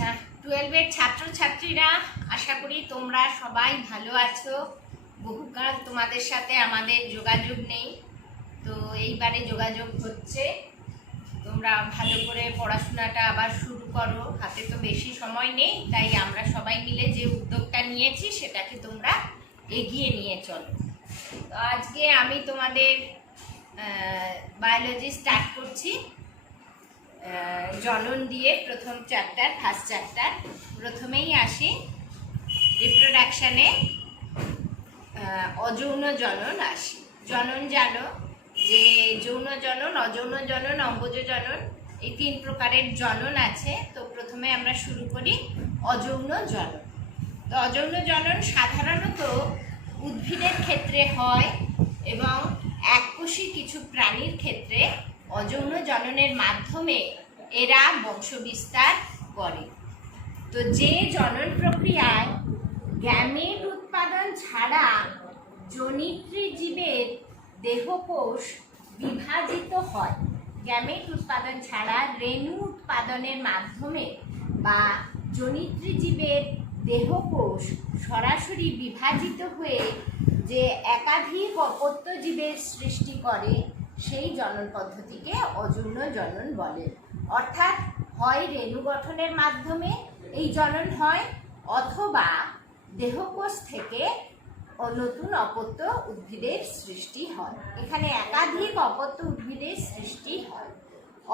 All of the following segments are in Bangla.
আচ্ছা, 12 এর ছাত্রছাত্রীরা, আশা করি তোমরা সবাই ভালো আছো। বহুকাল তোমাদের সাথে আমাদের যোগাযোগ নেই, তো এইবারে যোগাযোগ হচ্ছে। তোমরা ভালো করে পড়াশোনাটা আবার শুরু করো। হাতে তো বেশি সময় নেই, তাই আমরা সবাই মিলে যে উদ্যোগটা নিয়েছি সেটাকে তোমরা এগিয়ে নিয়ে চলো। তো আজকে আমি তোমাদের বায়োলজি স্টার্ট করছি জনন দিয়ে। প্রথম চ্যাপ্টার, ফার্স্ট চ্যাপ্টার। প্রথমেই আসি রিপ্রোডাকশানে। অযৌন জনন আসি। জনন জানো যে যৌন জনন, অযৌন জনন, অম্বজ জনন, এই 3 প্রকারের জনন আছে। তো প্রথমে আমরা শুরু করি অযৌন জনন। তো অযৌন জনন সাধারণত উদ্ভিদের ক্ষেত্রে হয় এবং এককোষী কিছু প্রাণীর ক্ষেত্রে অযৌন জননের মাধ্যমে এরা বংশবিস্তার করে। তো যে জনন প্রক্রিয়ায় গ্যামেট উৎপাদন ছাড়া জনিত্রী জীবের দেহকোষ বিভাজিত হয়, গ্যামেট উৎপাদন ছাড়া রেণু উৎপাদনের মাধ্যমে বা জনিত্রী জীবের দেহকোষ সরাসরি বিভাজিত হয়ে যে একাধিক অপত্য জীবের সৃষ্টি করে, সেই জনন পদ্ধতিকে অযৌন জনন বলে। অর্থাৎ হয় রেণু গঠনের মাধ্যমে এই জনন হয়, অথবা দেহকোষ থেকে নতুন অপত্য উদ্ভিদের সৃষ্টি হয়। এখানে একাধিক অপত্য উদ্ভিদের সৃষ্টি হয়।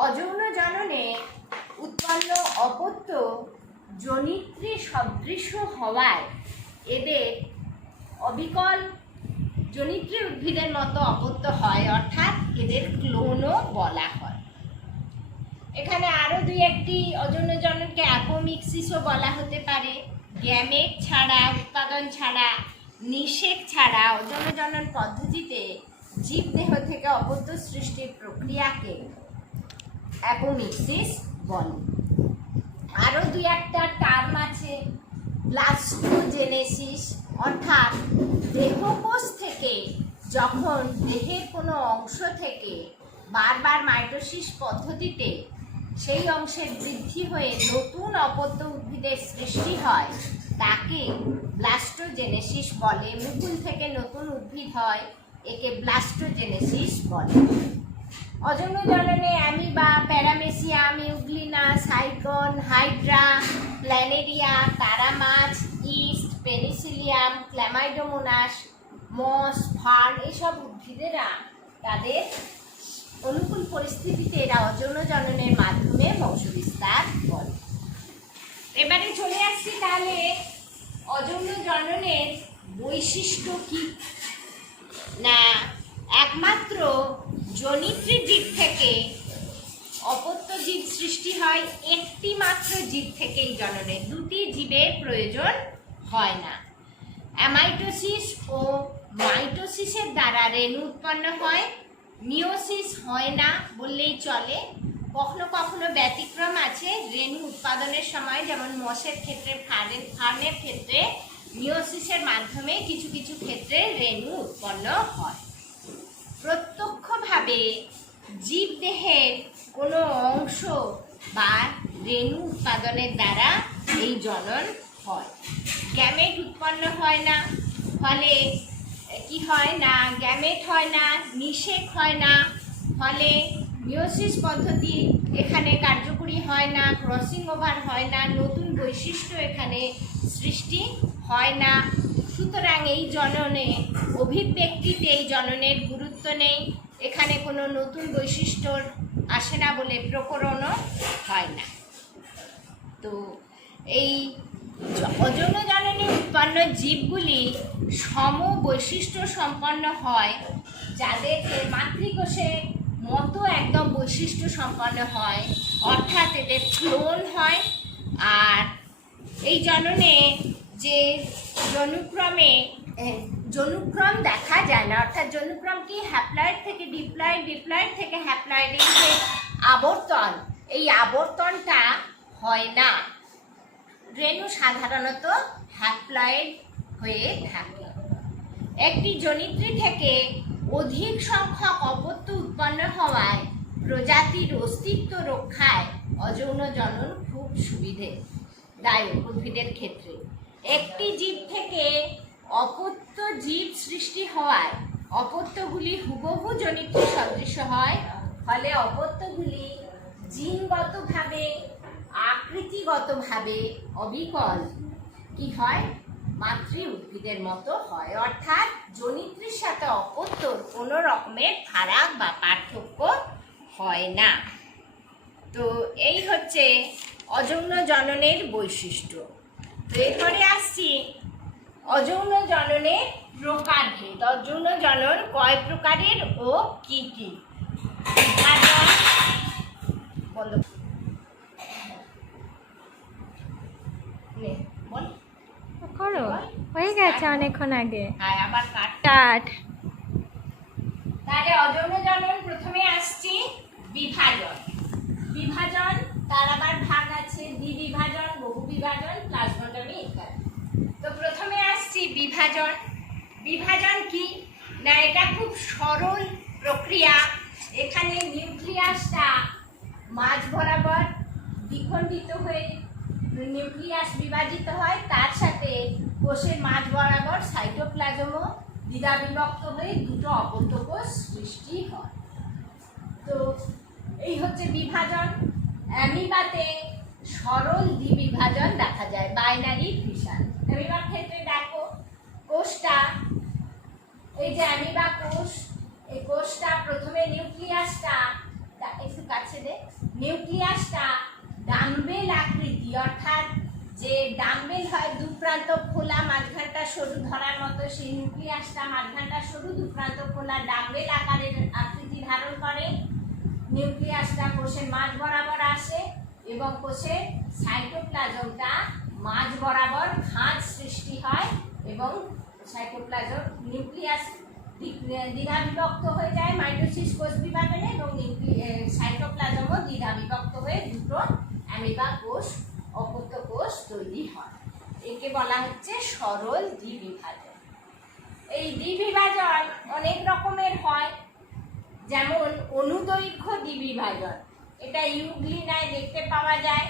অযৌন জননে উৎপন্ন অপত্য জনিত্রী সদৃশ হওয়ায় এদের অবিকল জনিত্রী উদ্ভিদের মতো অপত্য হয়, অর্থাৎ এদের ক্লোনও বলা হয়। এখানে আরো 2-1টি অযৌন জননকে অ্যাপোমিক্সিসও বলা হতে পারে। গ্যামেট ছাড়া, উৎপাদন ছাড়া, নিষেক ছাড়া অযৌন জনন পদ্ধতিতে জীবদেহ থেকে অপত্য সৃষ্টির প্রক্রিয়াকে অ্যাপোমিক্সিস বলে। আরো 2-1টা টার্ম আছে। ব্লাস্টোজেনেসিস, অর্থাৎ দেহকোষ থেকে যখন দেহের কোনো অংশ থেকে বারবার মাইটোসিস পদ্ধতিতে সেই অংশের বৃদ্ধি হয়ে নতুন অপত্য উদ্ভিদের সৃষ্টি হয়, তাকে ব্লাস্টোজেনেসিস বলে। মুকুল থেকে নতুন উদ্ভিদ হয়, একে ব্লাস্টোজেনেসিস বলে। অযৌন জননে amoeba, paramecium, euglena, sycon, hydra, planaria, তারামাছ, yeast, penicillium, chlamydomonas, moss, fern, এইসব উদ্ভিদেরা তাদের অনুকূল পরিস্থিতিতে এরা অযৌন জননের মাধ্যমে বংশবিস্তার করে। এবারে চলে আসছি তাহলে অযৌন জননের বৈশিষ্ট্য কি না, একমাত্র জনিত্রী জীব থেকে অপত্য জীব সৃষ্টি হয়, একটি মাত্র জীব থেকেই জননে, 2টি জীবের প্রয়োজন হয় না। অ্যামাইটোসিস ও মাইটোসিসের দ্বারা রেণু উৎপন্ন হয়, মিওসিস হয় না বললেই চলে। কখনো কখনো ব্যতিক্রম আছে রেণু উৎপাদনের সময়, যেমন মসের ক্ষেত্রে, ফার্নের ক্ষেত্রে মিওসিসের মাধ্যমে কিছু কিছু ক্ষেত্রে রেণু উৎপন্ন হয়। প্রত্যক্ষভাবে জীবদেহের কোনো অংশ বা রেণু উৎপাদনের দ্বারা এই জনন হয়। গ্যামেট উৎপন্ন হয় না, ফলে কি হয় না, গ্যামেট হয় না, নিষেক হয় না, ফলে মিওসিস পদ্ধতি এখানে কার্যকরী হয় না, ক্রসিং ওভার হয় না, নতুন বৈশিষ্ট্য এখানে সৃষ্টি হয় না। সুতরাং এই জননে, অভিব্যক্তিতে এই জননের গুরুত্ব নেই, এখানে কোনো নতুন বৈশিষ্ট্য আসে না বলে প্রকরণও হয় না। তো এই অযৌন জননে উৎপন্ন জীবগুলি সম বৈশিষ্ট্য সম্পন্ন হয়, যাদের মাতৃকোষের মতো একদম বৈশিষ্ট্য সম্পন্ন হয়, অর্থাৎ এদের ক্লোন হয়। আর এই জননে যে জনুক্রম দেখা যায় না, অর্থাৎ জনুক্রম কি, হ্যাপ্লয়েড থেকে ডিপ্লয়েড, ডিপ্লয়েড থেকে হ্যাপ্লয়েড, এই যে আবর্তন, এই আবর্তনটা হয় না। রেণু সাধারণত হ্যাপ্লয়েড হয়ে থাকে। একটি জনিত্রী থেকে অধিক সংখ্যক অপত্য উৎপন্ন হওয়ায় প্রজাতির অস্তিত্ব রক্ষায় অযৌন জনন খুব সুবিধে। দায়ক উদ্ভিদের ক্ষেত্রে। একটি জীব থেকে অপত্য জীব সৃষ্টি হওয়ায় অপত্যগুলি হুবহু জনিত্র সদৃশ হয়, ফলে অপত্যগুলি জিনগতভাবে আকৃতিগতভাবে অবিকল কি হয়, মাতৃ উদ্ভিদের মতো হয়। অর্থাৎ জনিত্রীর সাথে অপত্যর কোনো রকমের ফারাক বা পার্থক্য হয় না। তো এই হচ্ছে অযৌন জননের বৈশিষ্ট্য। তো এরপরে আসছি অযৌন জননের প্রকারভেদ। অযৌন জনন কয় প্রকারের ও কি কি? করো, হয়ে গেছে অনেকক্ষণ আগে। হ্যাঁ, আবার কাট। তাহলে অযৌন জনন প্রথমে আসছি বিভাজন। বিভাজন তার আবার ভাগ আছে দ্বিবিভাজন, বহু বিভাজন, প্লাজমোটমি ইত্যাদি। তো প্রথমে আসছি বিভাজন। বিভাজন কি না, এটা খুব সরল প্রক্রিয়া। এখানে নিউক্লিয়াসটা মাঝ বরাবর দ্বিখণ্ডিত হয়ে নিউক্লিয়াস বিভাজিত হয়, তার সাথে কোষের মাঝ বরাবর সাইটোপ্লাজমও দ্বিধাবিভক্ত হয়ে দুটো অপত্য কোষ সৃষ্টি হয়। তো এই হচ্ছে বিভাজন। অ্যামিবাতে সরল দ্বিবিভাজন দেখা যায়, বাইনারি ফিশন। অ্যামিবার ক্ষেত্রে দেখো কোষটা, এই যে অ্যামিবা কোষ, এই কোষটা প্রথমে নিউক্লিয়াসটা একটু কাছে দে, নিউক্লিয়াসটা ডাম্বেল আকৃতি, অর্থাৎ যে ডাম্বেল হয় দু প্রান্ত খোলা মাঝখানটা সরু ধরার মতো, সেই নিউক্লিয়াসটা মাঝখানটা সরু দু প্রান্ত খোলা ডাম্বেল আকারের আকৃতি ধারণ করে। নিউক্লিয়াসটা কোষের মাঝ বরাবর আসে এবং কোষের সাইটোপ্লাজমটা মাঝ বরাবর খাঁজ সৃষ্টি হয় এবং সাইটোপ্লাজম নিউক্লিয়াস দ্বিধাবিভক্ত হয়ে যায় মাইটোসিস কোষ বিভাজনে, এবং সাইটোপ্লাজমও দ্বিধাবিভক্ত হয়ে দুটো অ্যামিবা কোষ, অপত্য কোষ তৈরি হয়। একে বলা হচ্ছে সরল দ্বিবিভাজন। এই দ্বিবিভাজন অনেক রকমের হয়, যেমন অনুদৈর্ঘ্য দ্বিবিভাজন। এটা ইউগ্লিনায় দেখতে পাওয়া যায়।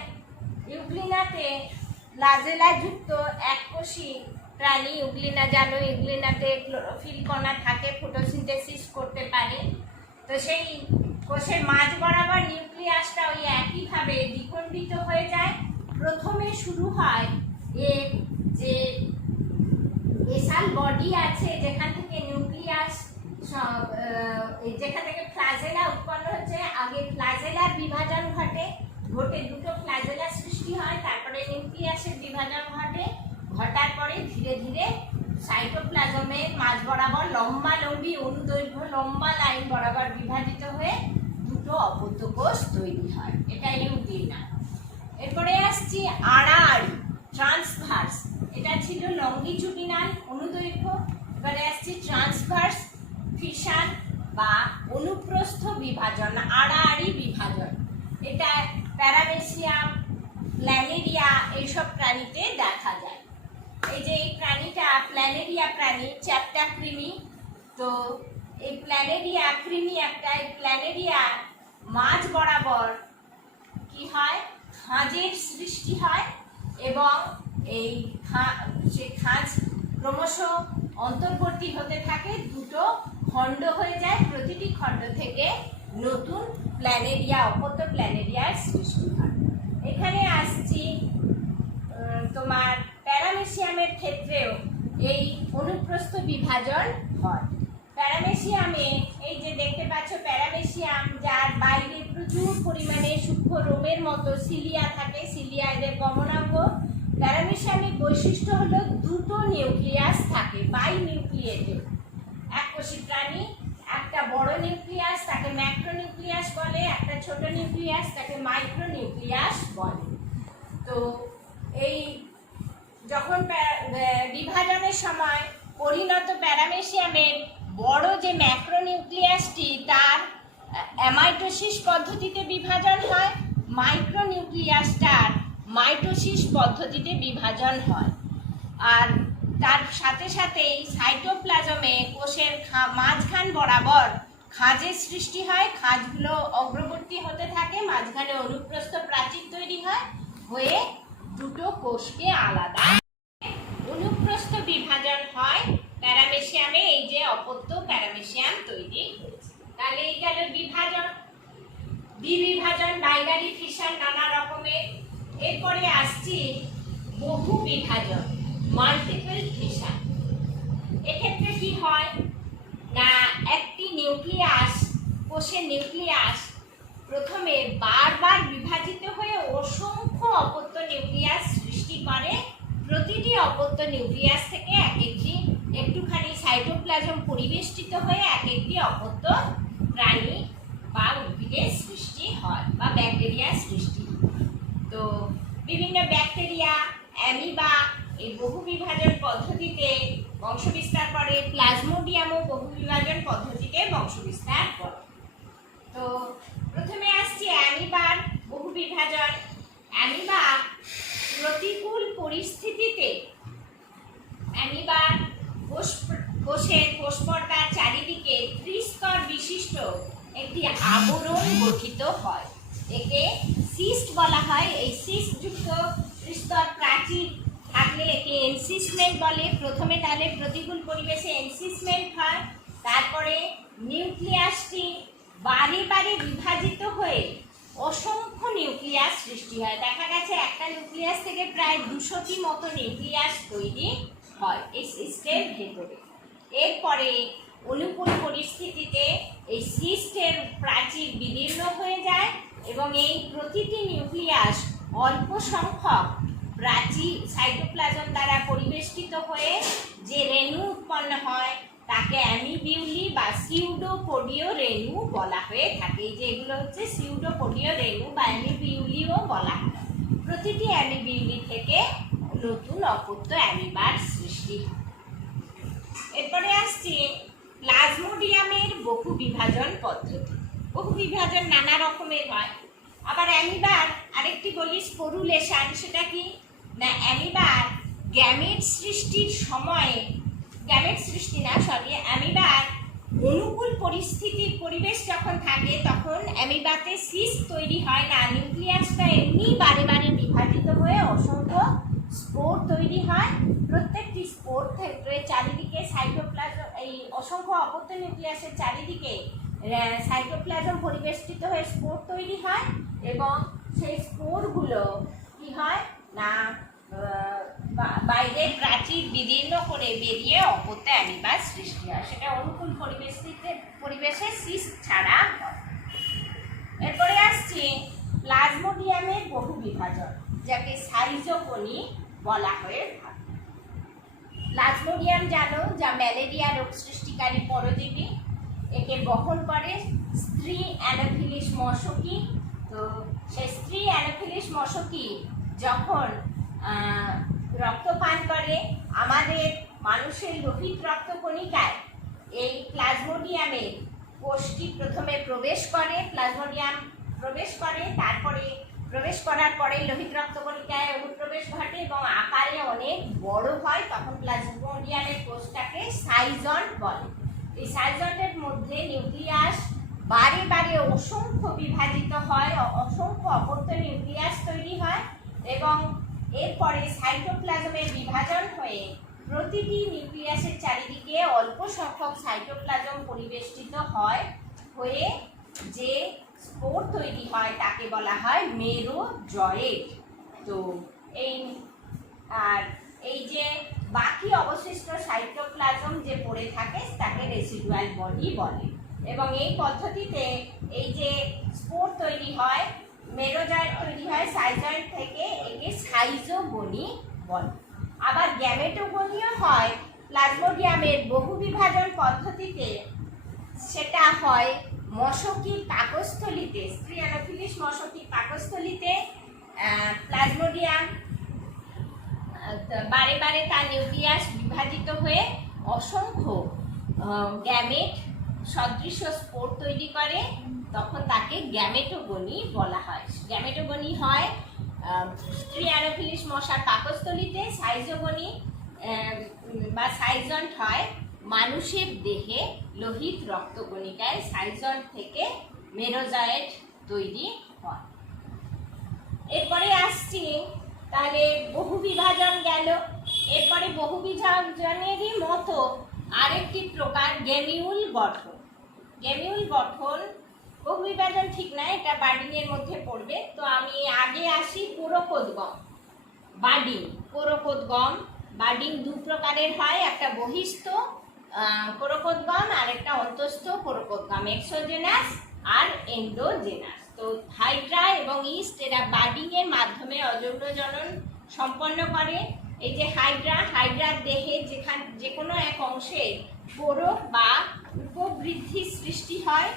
ইউগ্লিনাতে ফ্লাজেলা যুক্ত এককোষী প্রাণী, ইউগ্লিনা জানো, ইউগ্লিনাতে ক্লোরোফিল কণা থাকে, ফটোসিনথেসিস করতে পারে। তো সেই কোষের মাঝ বরাবর নিউক্লিয়াসটা ওই একইভাবে দ্বিখণ্ডিত হয়ে যায়। প্রথমে শুরু হয় এর যে বেসাল বডি আছে, যেখান থেকে নিউক্লিয়াস, যেখান থেকে ফ্লাজেলা উৎপন্ন হচ্ছে, আগে ফ্লাজেলার বিভাজন ঘটে, দুটো ফ্লাজেলা সৃষ্টি হয়, তারপরে নিউক্লিয়াসের বিভাজন ঘটার পরে ধীরে ধীরে সাইটোপ্লাজমের মাঝ বরাবর লম্বালম্বী অনুদৈর্ঘ্য লম্বা লাইন বরাবর বিভাজিত হয়ে দুটো অপত্য কোষ তৈরি হয়। এটা ইউগ্লিনা। এরপরে আসছি আড়াআড়ি, ট্রান্সভার্স। এটা ছিল লঙ্গিচুডিনাল অনুদৈর্ঘ্য। এবারে আসছি ট্রান্সভার্স ফিশন বা অনুপ্রস্থ বিভাজন, আড়াআড়ি বিভাজন। এটা প্যারামেসিয়াম, প্ল্যানেরিয়া এইসব প্রাণীতে দেখা যায়। এই যে এই প্রাণীটা প্ল্যানেরিয়া প্রাণী, চ্যাপ্টা কৃমি। তো এই প্ল্যানেরিয়া কৃমি একটা, এই প্ল্যানেরিয়া মাঝ বরাবর কি হয়, খাঁজের সৃষ্টি হয় এবং এই সে খাঁজ ক্রমশ অন্তর্বর্তী হতে থাকে, দুটো খণ্ড হয়ে যায়, প্রতিটি খণ্ড থেকে নতুন প্ল্যানেরিয়া, অপত্য প্ল্যানেরিয়ার সৃষ্টি হয়। এখানে আসছি তোমার প্যারামেসিয়ামের ক্ষেত্রেও এই অনুপ্রস্থ বিভাজন হয়। প্যারামেসিয়ামে এই যে দেখতে পাচ্ছ প্যারামেসিয়াম, যার বাইরে প্রচুর পরিমাণে সূক্ষ্ম রোমের মতো সিলিয়া থাকে, সিলিয়া এদের গমনাঙ্গ। প্যারামেসিয়ামের বৈশিষ্ট্য হলো দুটো নিউক্লিয়াস থাকে, বাই নিউক্লিয়েটেড। এককোষী প্রাণী, একটা বড় নিউক্লিয়াস তাকে ম্যাক্রোনিউক্লিয়াস বলে, একটা ছোট নিউক্লিয়াস তাকে মাইক্রোনিউক্লিয়াস বলে। তো এই যখন বিভাজনের সময় পরিণত প্যারামেসিয়ামের বড় যে ম্যাক্রোনিউক্লিয়াসটি, তার অ্যামাইটোসিস পদ্ধতিতে বিভাজন হয়, মাইক্রোনিউক্লিয়াসটার মাইটোসিস পদ্ধতিতে বিভাজন হয়। আর তার সাথে সাথেই সাইটোপ্লাজমে কোষের মাঝখান বরাবর খাঁজের সৃষ্টি হয়, খাঁজগুলো অগ্রবর্তী হতে থাকে, মাঝখানে অনুপ্রস্থ প্রাচীর তৈরি হয়, হয়ে দুটো কোষকে আলাদা। অনুপ্রস্থ বিভাজন হয় প্যারামেসিয়ামে, এই যে অপত্য প্যারামেসিয়াম তৈরি হয়েছে। তাহলে এই গেল বিভাজন, দ্বিবিভাজন, বাইনারি ফিশন, নানা রকমের। এরপরে আসছি বহু বিভাজন, মাল্টিপল ফিশন। এক্ষেত্রে কি হয় না, একটি নিউক্লিয়াস, কোষের নিউক্লিয়াস প্রথমে বারবার বিভাজিত হয়ে অসংখ্য অপত্য নিউক্লিয়াস সৃষ্টি করে। প্রতিটি অপত্য নিউক্লিয়াস থেকে এক একটি একটুখানি সাইটোপ্লাজম পরিবেষ্টিত হয়ে এক একটি অপত্য প্রাণী বা উদ্ভিদের সৃষ্টি হয় বা ব্যাকটেরিয়ার সৃষ্টি হয়। তো বিভিন্ন ব্যাকটেরিয়া, অ্যামিবা এই বহু বিভাজন পদ্ধতিতে বংশবিস্তার করে। প্লাজমোডিয়ামও বহু বিভাজন পদ্ধতিতে বংশবিস্তার করে। তো প্রথমে আসছে অ্যামিবার বহু বিভাজন। অ্যামিবা প্রতিকূল পরিস্থিতিতে অ্যামিবার কোষের কোষপর্দার চারিদিকে ত্রিস্তর বিশিষ্ট একটি আবরণ গঠিত হয়। একে সিস্ট বলা হয়। এই সিস্ট যুক্ত ত্রিস্তর প্রাচীর থাকলে একে এনসিসমেন্ট বলে। প্রথমে তাহলে প্রতিকূল পরিবেশে এনসিসমেন্ট হয়, তারপরে নিউক্লিয়াসটি বারে বারে বিভাজিত হয়ে অসংখ্য নিউক্লিয়াস সৃষ্টি হয়। দেখা গেছে একটা নিউক্লিয়াস থেকে প্রায় 200টি মতো নিউক্লিয়াস তৈরি হয় এই সিস্টের ভেতরে। এরপরে অনুকূল পরিস্থিতিতে এই সিস্টের প্রাচীর বিদীর্ণ হয়ে যায় এবং এই প্রতিটি নিউক্লিয়াস অল্প সংখ্যক প্রাচীর সাইটোপ্লাজম দ্বারা পরিবেষ্টিত হয়ে যে রেণু উৎপন্ন হয় তাকে অ্যামিবিউলি বা সিউডোপোডীয় রেণু বলা হয়ে থাকে। এই যে এগুলো হচ্ছে সিউডোপোডীয় রেণু বা অ্যামিবিউলিও বলা হয়। প্রতিটি অ্যামিবিউলি থেকে নতুন অপত্য অ্যামিবার সৃষ্টি হয়। এরপরে আসছে প্লাজমোডিয়ামের বহু বিভাজন পদ্ধতি। বহু বিভাজন নানা রকমের হয়। আবার অ্যামিবার আরেকটি বলি স্পোরুলেশন। সেটা কি না, অ্যামিবার গ্যামেট সৃষ্টির সময়ে, অ্যামিবার অনুকূল পরিবেশ যখন থাকে তখন অ্যামিবাতে সিস্ট তৈরি হয় না, নিউক্লিয়াসটা এমনি বারে বারে বিভাজিত হয়ে অসংখ্য স্পোর তৈরি হয়। প্রত্যেকটি স্পোর ক্ষেত্রে চারিদিকে সাইটোপ্লাজম, এই অসংখ্য অপত্য নিউক্লিয়াসের চারিদিকে সাইটোপ্লাজম পরিবেষ্টিত হয়ে স্পোর তৈরি হয় এবং সেই স্পোরগুলো কি হয় না, বাইরের প্রাচীর বিদীর্ণ করে বেরিয়ে অপত্য অ্যামিবার সৃষ্টি হয়। সেটা অনুকূল পরিবেশে সিস্ট ছাড়া হয়। এরপরে আসছে প্লাজমোডিয়ামের বহু বিভাজন, যাকে সাইজোগনি বলা হয়ে থাকে। প্লাজমোডিয়াম জানো, যা ম্যালেরিয়া রোগ সৃষ্টিকারী পরজীবী। একে বহন করে স্ত্রী অ্যানোফিলিস মশকি। তো সেই স্ত্রী অ্যানোফিলিস মশকি যখন রক্তপান করে আমাদের মানুষের লোহিত রক্তকণিকায় এই প্লাজমোডিয়ামের কোষটি প্রথমে প্রবেশ করে। প্লাজমোডিয়াম প্রবেশ করে, তারপরে প্রবেশ করার পরে লোহিত রক্তকণিকায় অনুপ্রবেশ ঘটে এবং আকারে অনেক বড় হয়। তখন প্লাজমোডিয়ামের কোষটাকে সাইজন্ট বলে। এই সাইজন্টের মধ্যে নিউক্লিয়াস বারে বারে অসংখ্য বিভাজিত হয়, অসংখ্য অপত্য নিউক্লিয়াস তৈরি হয় এবং এরপরে সাইটোপ্লাজমের বিভাজন হয়ে প্রতিটি নিউক্লিয়াসের চারিদিকে অল্প সংখ্যক সাইটোপ্লাজম পরিবেষ্টিত হয় হয়ে যে স্পোর তৈরি হয় তাকে বলা হয় মেরোজয়েট। তো এই যে বাকি অবশিষ্ট সাইটোপ্লাজম যে পড়ে থাকে তাকে রেসিডুয়াল বডি বলে এবং এই পদ্ধতিতে এই যে স্পোর তৈরি হয়, মেরোজয়েট তৈরি হয় সাইজয়েট থেকে, একে সাইজোগনি বলে। আবার গ্যামেটোগনিও হয় প্লাজমোডিয়ামের বহু বিভাজন পদ্ধতিতে। সেটা হয় মশকির পাকস্থলীতে, স্ত্রী অ্যানোফিলিস মশকির পাকস্থলীতে প্লাজমোডিয়াম বারে বারে তার নিউক্লিয়াস বিভাজিত হয়ে অসংখ্য গ্যামেট সদৃশ স্পোর তৈরি করে, তখন তাকে গ্যামেটোগনি বলা হয়। গ্যামেটোগনি হয় স্ত্রী অ্যানোফিলিস মশার পাকস্থলীতে। সাইজোগনি বা সাইজন্ট হয় মানুষের দেহে লোহিত রক্তকণিকায়। সাইজন্ট থেকে মেরোজয়েট তৈরি হয়। এরপরে আসছি তাহলে বহু বিভাজন গেল। এরপরে বহু বিভাজনেরই মতো আরেকটি প্রকার গেমিউল গঠন। গেমিউল গঠন বহু বিভাজন ঠিক না, এটা বার্ডিং এর মধ্যে পড়বে। তো আমি আগে আসি কোরকোদ্গম। বার্ডিং, কোরকোদ্গম বার্ডিং দু প্রকারের হয়, একটা বহিস্থ কোরকোদ্গম আর একটা অন্তস্থ কোরকোদ্গম, এক্সোজেনাস আর এন্ডোজেনাস। তো হাইড্রা এবং ইস্ট এরা বার্ডিং এর মাধ্যমে অযৌন জনন সম্পন্ন করে। এই যে হাইড্রার দেহে যে কোনো এক অংশে কোরক বা উপবৃদ্ধি সৃষ্টি হয়।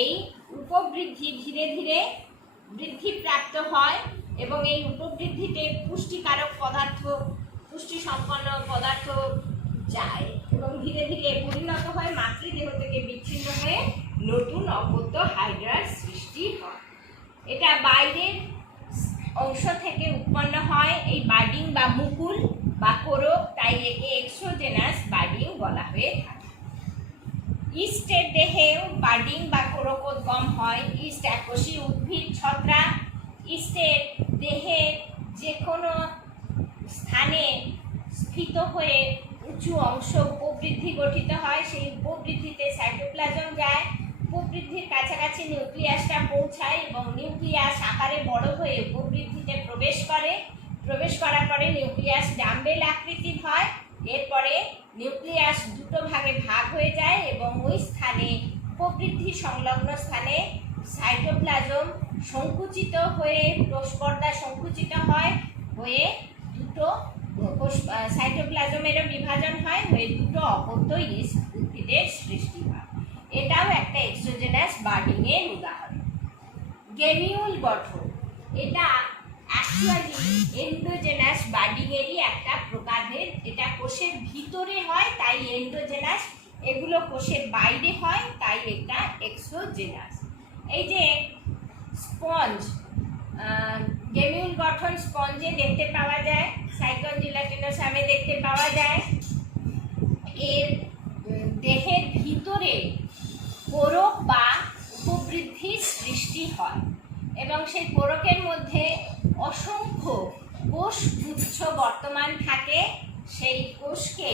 এই উপবৃদ্ধি ধীরে ধীরে বৃদ্ধিপ্রাপ্ত হয় এবং এই উপবৃদ্ধিতে পুষ্টিকারক পদার্থ, পুষ্টি সম্পন্ন পদার্থ যায় এবং ধীরে ধীরে পরিণত হয় মাতৃদেহ থেকে বিচ্ছিন্ন হয়ে নতুন অপত্য হাইড্রার সৃষ্টি হয়। এটা বাইরের অংশ থেকে উৎপন্ন হয় এই বার্ডিং বা মুকুল বা কোরক, তাই একে এক্সোজেনাস বার্ডিং বলা হয়ে থাকে। ইস্টের দেহেও বার্ডিং বা কোরকোদ্গম হয়। ইস্ট এককোষী উদ্ভিদ ছত্রাক। ইস্টের দেহে যে কোনো স্থানে স্ফীত হয়ে উঁচু অংশ উপবৃদ্ধি গঠিত হয়। সেই উপবৃদ্ধিতে সাইটোপ্লাজম যায়, উপবৃদ্ধির কাছাকাছি নিউক্লিয়াসটা পৌঁছায় এবং নিউক্লিয়াস আকারে বড় হয়ে উপবৃদ্ধিতে প্রবেশ করার পরে নিউক্লিয়াস ডাম্বেল আকৃতির হয়। এরপরে নিউক্লিয়াস দুটো ভাগে ভাগ হয়ে যায় এবং ওই স্থানে উপবৃদ্ধি সংলগ্ন স্থানে সাইটোপ্লাজম সংকুচিত হয়ে কোষপর্দা সংকুচিত হয়, হয়ে দুটো সাইটোপ্লাজমেরও বিভাজন হয়, হয়ে দুটো অপত্য ইস্ট উদ্ভিদের সৃষ্টি হয়। এটাও একটা এক্সোজেনাস বার্ডিং এর উদাহরণ। গেমিউল গঠন এটা অ্যাকচুয়ালি এন্ডোজেনাস বার্ডিং এরই একটা প্রকারের। এটা কোষের ভিতরে হয় তাই এন্ডোজেনাস, এগুলো কোষের বাইরে হয় তাই এটা এক্সোজেনাস। এই যে স্পঞ্জ, গেমিউল গঠন স্পঞ্জে দেখতে পাওয়া যায়, সাইক্লোন জিলাটিনোসামে দেখতে পাওয়া যায়। এর দেহের ভিতরে কোরক বা উপবৃদ্ধির সৃষ্টি হয় এবং সেই কোরকের মধ্যে অসংখ্য কোষগুচ্ছ বর্তমান থাকে। সেই কোষকে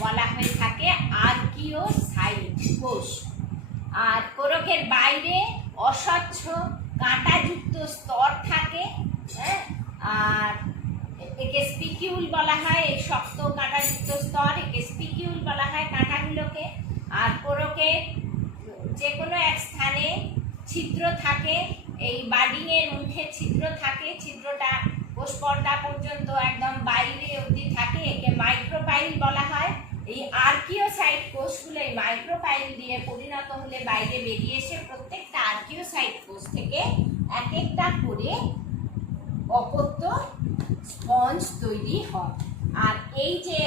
বলা হয়ে থাকে আর্কিওসাইট কোষ। আর কোরকের বাইরে অস্বচ্ছ কাঁটাযুক্ত স্তর থাকে, আর একে স্পিকিউল বলা হয়। এই শক্ত কাঁটাযুক্ত স্তর, একে স্পিকিউল বলা হয় কাঁটাগুলোকে। আর কোরকের যে কোনো এক স্থানে ছিদ্র থাকে, এই বার্ডিং এর মুখে ছিদ্র থাকে, ছিদ্রটা কোষপর্দা পর্যন্ত একদম বাইরে অবধি থাকে, একে মাইক্রোপাইল বলা হয়। এই আর্কিওসাইট কোষগুলো এই মাইক্রোপাইল দিয়ে পরিণত হলে বাইরে বেরিয়ে এসে প্রত্যেকটা আর্কিওসাইট কোষ থেকে এক একটা করে অপত্য স্পঞ্জ তৈরি হয়। আর এই যে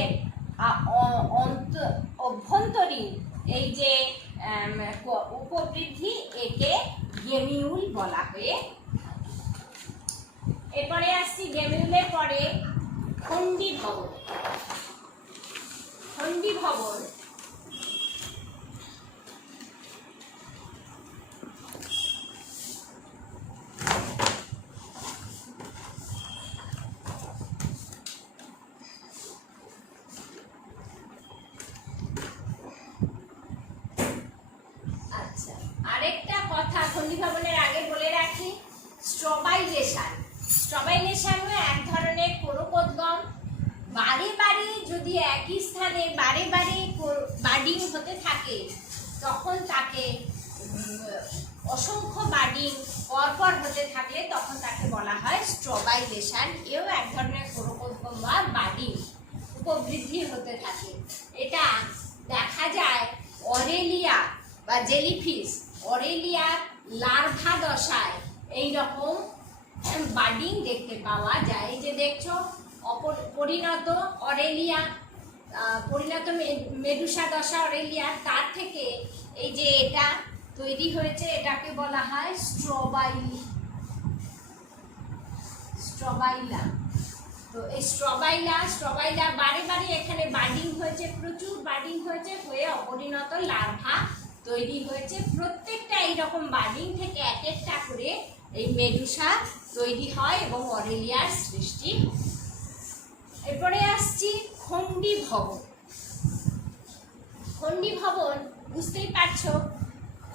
অভ্যন্তরীণ এই যে উপবৃদ্ধি, একে গেমিউল বলা হয়ে। এরপরে আসছি গেমিউলের পরে খণ্ডীভবন। খণ্ডীভবন আরেকটা কথা খণ্ডীভবনের আগে বলে রাখি, স্ট্রবাইলেশনও এক ধরনের কোরকোদ্গম। বারে বারে যদি একই স্থানে বারে বারে বার্ডিং হতে থাকে তখন তাকে অসংখ্য বার্ডিং পরপর হতে থাকলে তখন তাকে বলা হয় স্ট্রবাইলেশন। এও এক ধরনের কোরকোদ্গম বা বার্ডিং, উপবৃদ্ধি হতে থাকে। এটা দেখা যায় অরেলিয়া বা জেলিফিশ, অরেলিয়ার লার্ভা দশায় এইরকম বার্ডিং দেখতে পাওয়া যায়। এই যে দেখছো পরিণত অরেলিয়া, পরিণত মেডুসা দশা অরেলিয়া, তার থেকে এই যে এটা তৈরি হয়েছে, এটাকে বলা হয় স্ট্রবাইলা। তো এই স্ট্রবাইলা বারে বারে এখানে বার্ডিং হয়েছে, প্রচুর বার্ডিং হয়েছে, হয়ে অপরিণত লার্ভা তৈরি হয়েছে। প্রত্যেকটা এইরকম বার্ডিং থেকে এক একটা করে এই মেডুসা তৈরি হয় এবং অরেলিয়ার সৃষ্টি হয়। এরপরে আসছি খণ্ডী ভবন। খণ্ডী ভবন বুঝতেই পারছো,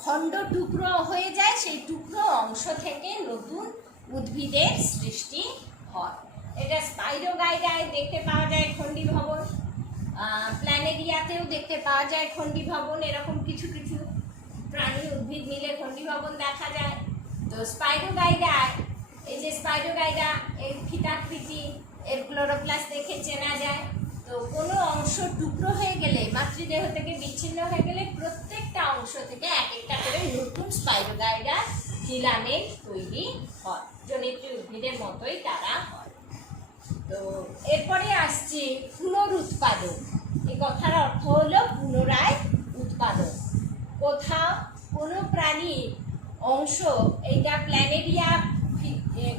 খণ্ড টুকরো হয়ে যায়, সেই টুকরো অংশ থেকে নতুন উদ্ভিদের সৃষ্টি হয়। এটা স্পাইরোগাইডায় দেখতে পাওয়া যায় খণ্ডী ভবন, প্ল্যানেরিয়াতেও দেখতে পাওয়া যায় খণ্ডী ভবন। এরকম কিছু কিছু প্রাণী উদ্ভিদ মিলে খণ্ডী ভবন দেখা যায়। তো স্পাইরোগাইডায়, এই যে স্পাইরোগাইডা এর ফিতাকৃতি, এর ক্লোরোপ্লাস্ট দেখে চেনা যায়। তো কোনো অংশ টুকরো হয়ে গেলে, মাতৃদেহ থেকে বিচ্ছিন্ন হয়ে গেলে প্রত্যেকটা অংশ থেকে এক একটা করে নতুন স্পাইরোগাইডা ফিলামেন্ট তৈরি হয়, জনিত্রী উদ্ভিদের মতোই তারা হয়। তো এরপরে আসছে পুনরুৎপাদন। এই কথার অর্থ হলো পুনরায় উৎপাদন। কোথাও কোনো প্রাণীর অংশ, এইটা প্ল্যানেরিয়া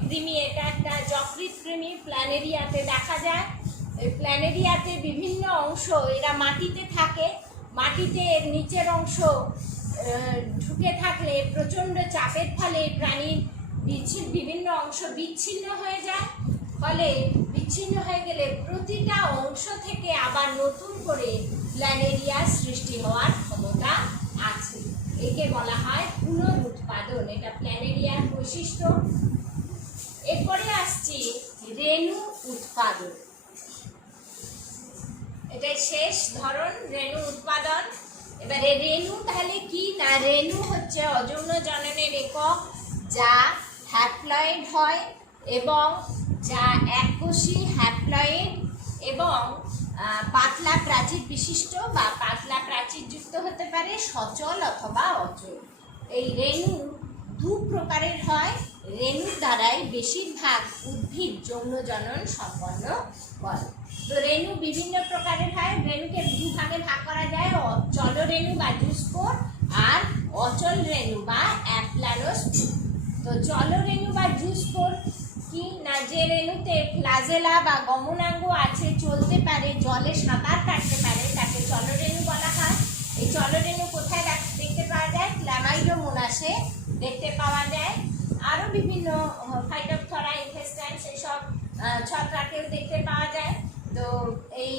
কৃমি, এটা একটা যকৃৎ কৃমি, প্ল্যানেরিয়াতে দেখা যায়। এই প্ল্যানেরিয়াতে বিভিন্ন অংশ, এরা মাটিতে থাকে, মাটিতে এর নিচের অংশ ঢুকে থাকলে প্রচণ্ড চাপের ফলে প্রাণীর বিভিন্ন অংশ বিচ্ছিন্ন হয়ে যায়। ফলে বিচ্ছিন্ন হয়ে গেলে প্রতিটা অংশ থেকে আবার নতুন করে প্ল্যানেরিয়া সৃষ্টি হওয়ার ক্ষমতা আছে। একে বলা হয় পুনরুৎপাদন, এটা প্ল্যানেরিয়ার বৈশিষ্ট্য। এরপরে আসছি রেণু উৎপাদন। এটাই শেষ ধরন, রেণু উৎপাদন। এবারে রেণু তাহলে কি না, রেণু হচ্ছে অযৌন জননের একক, যা হ্যাপ্লয়েড হয় এবং যা এককোষী হ্যাপ্লয়েড এবং পাতলা প্রাচীর বিশিষ্ট বা পাতলা প্রাচীরযুক্ত হতে পারে, সচল অথবা অচল। এই রেণু দু প্রকারের হয়। রেণুর দ্বারাই বেশিরভাগ উদ্ভিদ যৌন জনন সম্পন্ন করে। তো রেণু বিভিন্ন প্রকারের হয়। রেণুকে দুভাগে ভাগ করা যায়, চল রেণু বা জুস্পোর আর অচল রেণু বা অ্যাপ্লানোস্পোর। তো চল রেণু বা জুস্পোর কি না, যে রেণুতে ফ্লাজেলা বা গমনাঙ্গ আছে, চলতে পারে, জলে সাঁতার কাটতে পারে, তাকে চলরেণু বলা হয়। এই চলরেণু কোথায় দেখতে পাওয়া যায়? ক্ল্যামাইডোমোনাসে দেখতে পাওয়া যায়। আরও বিভিন্ন ফাইটোপথরা, ইনফেস্ট্যান্স, এসব ছত্রাকেও দেখতে পাওয়া যায়। তো এই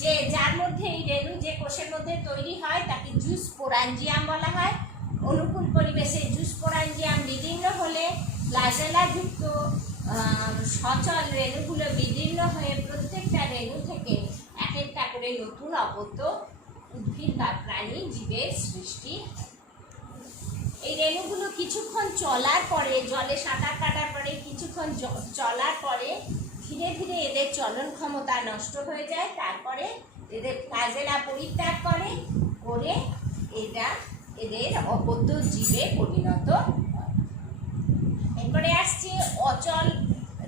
যে যার মধ্যে এই রেণু যে কোষের মধ্যে তৈরি হয় তাকে জুস্পোরাঞ্জিয়াম বলা হয়। অনুকূল পরিবেশে জুস্পোরাঞ্জিয়াম বিদীর্ণ হলে ফ্লাজেলাযুক্ত সচল রেণুগুলো বিদীর্ণ হয়ে প্রত্যেকটা রেণু থেকে এক একটা করে নতুন অপত্য উদ্ভিদ বা প্রাণী জীবের সৃষ্টি। এই রেণুগুলো কিছুক্ষণ চলার পরে, জলে সাঁতার কাটার পরে কিছুক্ষণ চলার পরে ধীরে ধীরে এদের চলন ক্ষমতা নষ্ট হয়ে যায়। তারপরে এদের ফ্লাজেলা পরিত্যাগ করে এটা এদের অপত্য জীবে পরিণত হয়। এরপরে আসছে অচল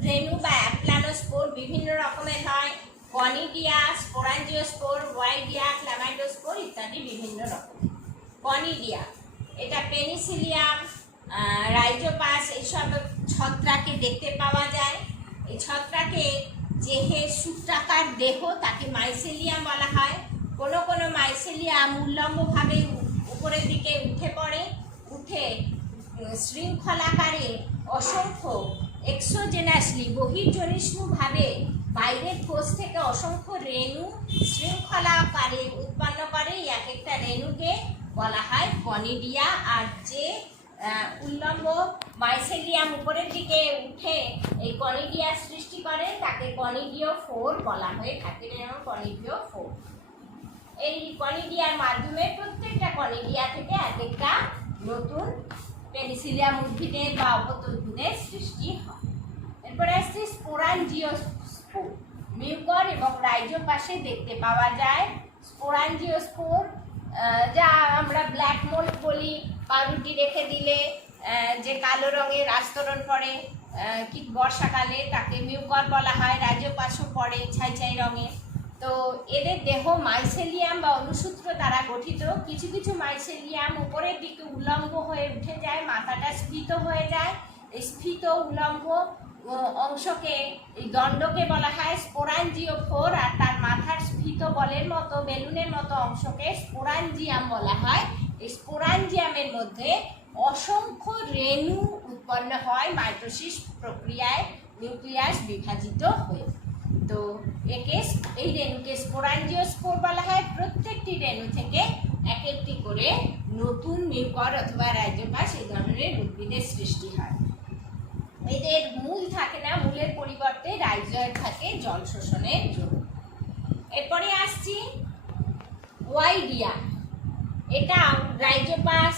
রেণু বা অ্যাপ্লানোস্পোর। বিভিন্ন রকমের হয়, কনিডিয়া, স্পোরাঞ্জিওস্পোর, ওয়াইডিয়া, ক্ল্যামাইডোস্পোর ইত্যাদি বিভিন্ন রকমের। কনিডিয়া, এটা পেনিসিলিয়াম, রাইজোপাস এইসব ছত্রাকে দেখতে পাওয়া যায়। এই ছত্রাকে যে সূত্রাকার দেহ, তাকে মাইসেলিয়াম বলা হয়। কোনো কোনো মাইসেলিয়াম উল্লম্বভাবে উপরের দিকে উঠে পড়ে, উঠে শৃঙ্খলাকারে অসংখ্য এক্সোজেনাসলি বহির্জনিষ্ণুভাবে বাইরের কোষ থেকে অসংখ্য রেণু শৃঙ্খলাকারে উৎপন্ন করে। এক একটা রেণুকে বলা হয় কনিডিয়া। আর যে উল্লম্ব মাইসেলিয়াম উপরের দিকে উঠে এই কনিডিয়া সৃষ্টি করে তাকে কনিডিওফোর বলা হয়ে থাকে, যেমন কনিডিওফোর। এই কনিডিয়ার মাধ্যমে প্রত্যেকটা কনিডিয়া থেকে এক একটা নতুন পেনিসিলিয়াম উদ্ভিদের বা অপত্য উদ্ভিদের সৃষ্টি হয়। এরপরে আসছে স্পোরাঞ্জিওস্পোর। মিউকর এবং রাইজোপাসে দেখতে পাওয়া যায় স্পোরাঞ্জিওস্পোর, যা আমরা ব্ল্যাক মোল্ড বলি। পাউরুটি রেখে দিলে যে কালো রঙের আস্তরণ পড়ে কি বর্ষাকালে, তাকে মিউকর বলা হয়। রাইজোপাসও পড়ে ছাই ছাই রঙের। তো এদের দেহ মাইসেলিয়াম বা অনুসূত্র দ্বারা গঠিত। কিছু কিছু মাইসেলিয়াম উপরের দিকে উল্লম্ব হয়ে উঠে যায়, মাথাটা স্ফীত হয়ে যায়। এই স্ফীত উল্লম্ব অংশকে, এই দণ্ডকে বলা হয় স্পোরাঞ্জিওফোর। আর তার মাথার স্ফীত বলের মতো, বেলুনের মতো অংশকে স্পোরাঞ্জিয়াম বলা হয়। এই স্পোরাঞ্জিয়ামের মধ্যে অসংখ্য রেণু উৎপন্ন হয় মাইটোসিস প্রক্রিয়ায়, নিউক্লিয়াস বিভাজিত হয়ে। তো একে এই রেণুকে স্পোরাঞ্জিওস্পোর বলা হয়। প্রত্যেকটি রেণু থেকে এক একটি করে নতুন মিউকর অথবা রাইজোপাস এই ধরনের উদ্ভিদের সৃষ্টি হয়। এদের মূল থাকে না, মূলের পরিবর্তে রাইজয়েড থাকে জল শোষণের জন্য। এরপরে আসছি ওয়াইডিয়া। এটা রাইজোপাস,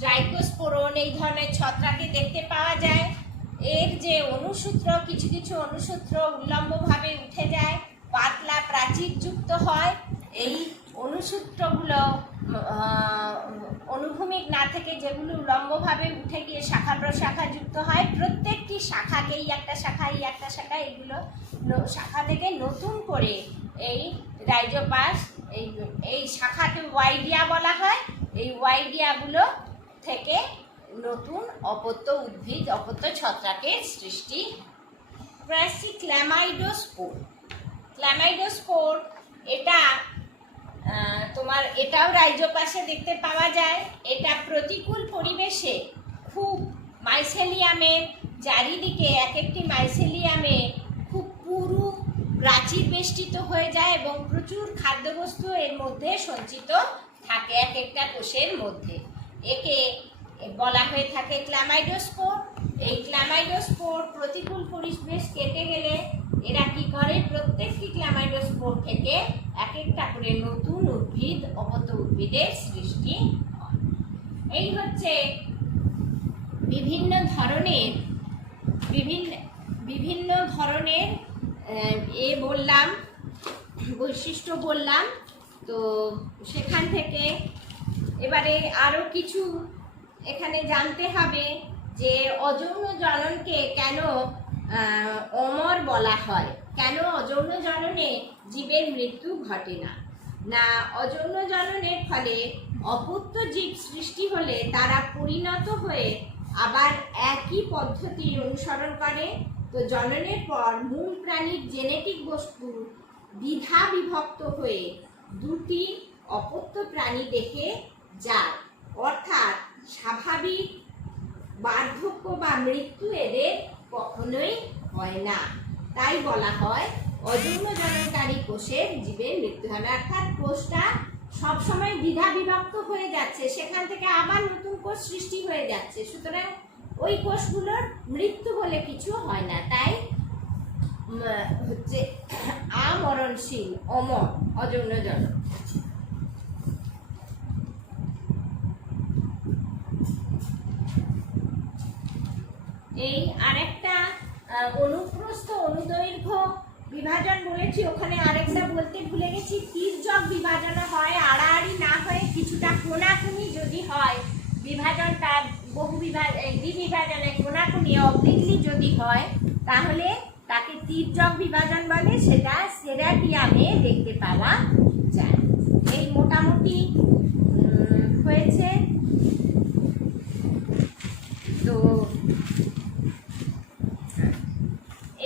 ট্রাইকোস্পোরন এই ধরনের ছত্রাকে দেখতে পাওয়া যায়। এর যে অনুসূত্র, কিছু কিছু অনুসূত্র উল্লম্বভাবে উঠে যায়, পাতলা প্রাচীরযুক্ত হয়। এই অনুসূত্রগুলো অনুভূমিক না থেকে যেগুলো উল্লম্বভাবে উঠে গিয়ে শাখা প্রশাখা যুক্ত হয়, প্রত্যেকটি শাখাকেই একটা শাখা, এই একটা শাখা, এগুলো শাখা থেকে নতুন করে এই রাইজোপাস এই শাখাকে ওয়াইডিয়া বলা হয়। এই ওয়াইডিয়াগুলো থেকে নতুন অপত্য উদ্ভিদ, অপত্য ছত্রাকের সৃষ্টি। ক্ল্যামাইডোস্পোর। ক্ল্যামাইডোস্পোর এটা তোমার এটাও রাইজোপাসে দেখতে পাওয়া যায়। এটা প্রতিকূল পরিবেশে খুব মাইসেলিয়ামের চারিদিকে এক একটি মাইসেলিয়ামে খুব পুরু প্রাচীর বেষ্টিত হয়ে যায় এবং প্রচুর খাদ্যবস্তু এর মধ্যে সঞ্চিত থাকে এক একটা কোষের মধ্যে। একে বলা হয়ে থাকে ক্ল্যামাইডোস্পোর। এই ক্ল্যামাইডোস্পোর প্রতিকূল পরিবেশ কেটে গেলে এরা কি করে, প্রত্যেকটি ক্ল্যামাইডোস্পোর থেকে এক একটা করে নতুন উদ্ভিদ, অপত্য উদ্ভিদের সৃষ্টি হয়। এই হচ্ছে বিভিন্ন ধরনের বললাম, বৈশিষ্ট্য বললাম। তো সেখান থেকে এবারে আরও কিছু এখানে জানতে হবে যে অযৌন জননকে কেন অমর বলা হয়, কেন অযৌন জননে জীবের মৃত্যু ঘটে না। না, অযৌন জননের ফলে অপত্য জীব সৃষ্টি হলে তারা পরিণত হয়ে আবার একই পদ্ধতির অনুসরণ করে। তো জননের পর মূল প্রাণীর জেনেটিক বস্তু দ্বিধা বিভক্ত হয়ে দুটি অপত্য প্রাণী দেখে যায়, অর্থাৎ স্বাভাবিক বার্ধক্য বা মৃত্যু এদের কখনোই হয় না। তাই বলা হয় অযৌন জননকারী কোষের জীবের মৃত্যু হয় না। অর্থাৎ কোষটা সবসময় দ্বিধা বিভক্ত হয়ে যাচ্ছে, সেখান থেকে আবার নতুন কোষ সৃষ্টি হয়ে যাচ্ছে, সুতরাং ওই কোষগুলোর মৃত্যু বলে কিছু হয় না। তাই হচ্ছে আমরণশীল, অমর অযৌন জনন। এই আরেকটা অনুপ্রস্থ অনুদৈর্ঘ্য বিভাজন বলেছি, ওখানে আরেকটা বলতে ভুলে গেছি, তির্যক বিভাজন হয়, আড়াআড়ি না হয়ে কিছুটা কোণাকুনি যদি হয়, বিভাজনটা দ্বিবিভাজনে কোণাকুনি অবলিকলি যদি হয় তাহলে তাকে তির্যক বিভাজন বলে। সেটা সেরাটিয়ামে দেখতে পাওয়া যায়। এই মোটামুটি হয়েছে। তো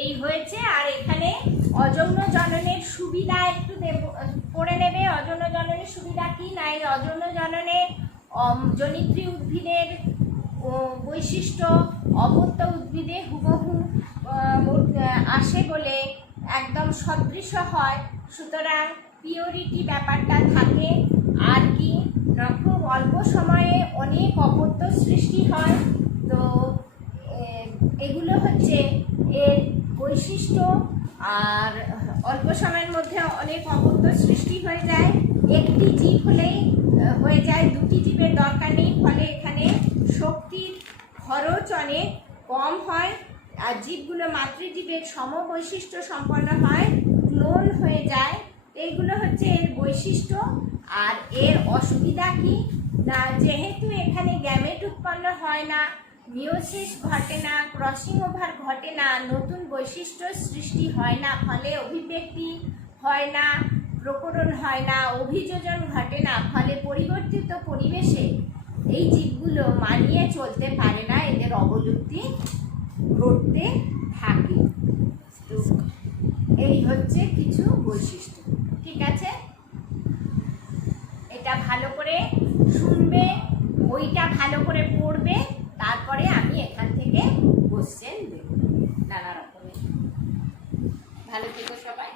এই হয়েছে। আর এখানে অযৌন জননের সুবিধা একটু পড়ে নেবে। অযৌন জননের সুবিধা কি না, এই অযৌন জননে জনিত্রী উদ্ভিদের বৈশিষ্ট্য অপত্য উদ্ভিদে হুবহু আসে বলে একদম সদৃশ হয়, সুতরাং পিওরিটি ব্যাপারটা থাকে। আর কি না, খুব অল্প সময়ে অনেক অপত্য সৃষ্টি হয়। তো এগুলো হচ্ছে এর বৈশিষ্ট্য। আর অল্প সময়ের মধ্যে অনেক অপত্য সৃষ্টি হয়ে যায়। একটি জীব হলেই হয়ে যায়, দুটি জীবের দরকার নেই, ফলে এখানে শক্তির খরচ অনেক কম হয়। আর জীবগুলো মাতৃজীবের সমবৈশিষ্ট্য সম্পন্ন হয়, ক্লোন হয়ে যায়। এইগুলো হচ্ছে এর বৈশিষ্ট্য। আর এর অসুবিধা কি না, যেহেতু এখানে গ্যামেট উৎপন্ন হয় না, মিওসিস ঘটে না, ক্রসিং ওভার ঘটে না, নতুন বৈশিষ্ট্য সৃষ্টি হয় না, ফলে অভিব্যক্তি হয় না, প্রকরণ হয় না, অভিযোজন ঘটে না, ফলে পরিবর্তিত পরিবেশে এই জীবগুলো মানিয়ে চলতে পারে না, এদের অবলুপ্তি ঘটতে থাকে। তো এই হচ্ছে কিছু বৈশিষ্ট্য। ঠিক আছে, এটা ভালো করে শুনবে, বইটা ভালো করে পড়বে, তারপরে আমি এখান থেকে কোশ্চেন দেব নানা রকমের। ভালো থেকো সবাই।